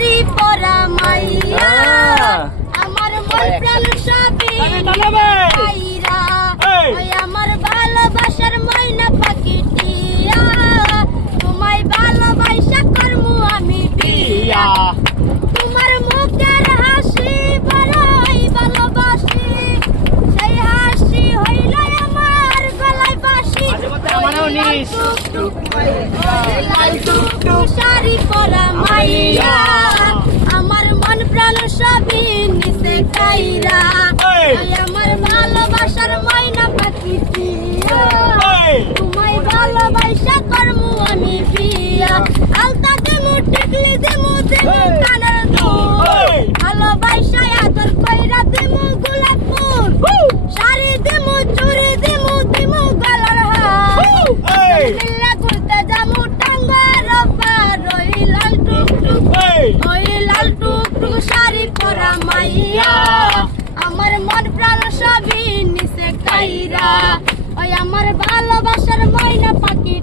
শাড়ি পরা মাইয়া আমার মন প্রাণ সবই কাইরা ওই আমার ভালোবাসার ময়না পাখিটিয়া তোমায় ভালোবাসা করমু আমি বিয়া তোমার মুখের হাসি বড়ই ভালোবাসি সেই হাসি হইল আমার গলায় বাঁশি টুক লাল টুক টুক শাড়ি পরা মাইয়া আমার মন প্রাণ সবই নিছে কাইরা ওই আমার ভালোবাসার ময়না পাখিটিয়া তোমায় ভালোবাসা করমু আমি বিয়া আলতা দিমু টিকলি দিমু দিমু কানের দুল ভালোবাসা আদর কইরা দিমু গোলাপ ফুল শাড়ি দিমু চুড়ি দিমু দিমু গলার হার মিল্লা ঘুরতে যামু টাঙ্গার পার ওই লাল টুক টুক শাড়ি পরা মাইয়া আমার মন প্রাণ সবই নিছে কাইরা ওই আমার ভালোবাসার ময়না পাখি